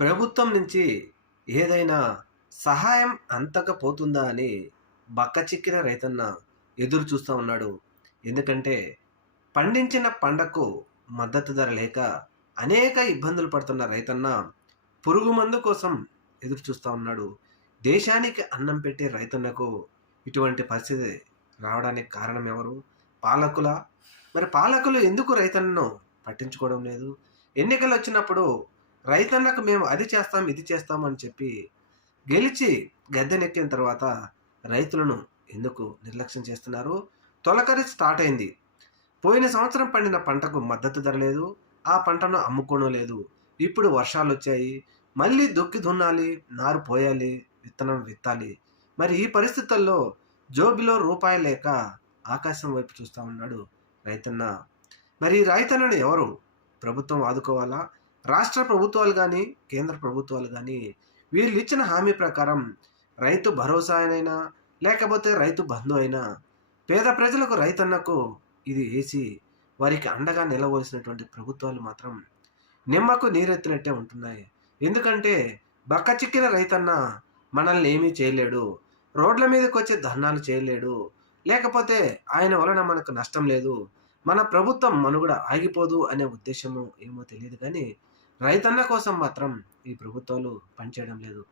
ప్రభుత్వం నుంచి ఏదైనా సహాయం అంతకపోతుందా అని బక్కచిక్కిన రైతన్న ఎదురు చూస్తూ ఉన్నాడు. ఎందుకంటే పండించిన పంటకు మద్దతు ధర లేక అనేక ఇబ్బందులు పడుతున్న రైతన్న పురుగు మందు కోసం ఎదురు చూస్తూ ఉన్నాడు. దేశానికి అన్నం పెట్టే రైతన్నకు ఇటువంటి పరిస్థితి రావడానికి కారణం ఎవరు? పాలకుల? మరి పాలకులు ఎందుకు రైతన్నను పట్టించుకోవడం లేదు? ఎన్నికలు వచ్చినప్పుడు రైతన్నకు మేము అది చేస్తాం ఇది చేస్తాం అని చెప్పి గెలిచి గద్దెనెక్కిన తర్వాత రైతులను ఎందుకు నిర్లక్ష్యం చేస్తున్నారు? తొలకరి స్టార్ట్ అయింది. పోయిన సంవత్సరం పండిన పంటకు మద్దతు ధర లేదు ఆ పంటను అమ్ముకోవడం లేదు. ఇప్పుడు వర్షాలు వచ్చాయి మళ్ళీ దుక్కి దున్నాలి నారు పోయాలి విత్తనం విత్తాలి. మరి ఈ పరిస్థితుల్లో జోబిలో రూపాయి లేక ఆకాశం వైపు చూస్తూ ఉన్నాడు రైతన్న. మరి ఈ రైతన్నను ఎవరు? ప్రభుత్వం ఆదుకోవాలా? రాష్ట్ర ప్రభుత్వాలు కానీ కేంద్ర ప్రభుత్వాలు కానీ వీళ్ళు ఇచ్చిన హామీ ప్రకారం రైతు భరోసా అయినా లేకపోతే రైతు బంధు అయినా పేద ప్రజలకు రైతన్నకు ఇది వేసి వారికి అండగా నిలవలసినటువంటి ప్రభుత్వాలు మాత్రం నిమ్మకు నీరెత్తినట్టే ఉంటున్నాయి. ఎందుకంటే బక్క చిక్కిన రైతన్న మనల్ని ఏమీ చేయలేడు. రోడ్ల మీదకి వచ్చే ధర్నాలు చేయలేడు. లేకపోతే ఆయన వలన మనకు నష్టం లేదు. మన ప్రభుత్వం మనుగడ ఆగిపోదు అనే ఉద్దేశము ఏమో తెలియదు కానీ రైతన్న కోసం మాత్రం ఈ ప్రభుత్వాలు పనిచేయడం లేదు.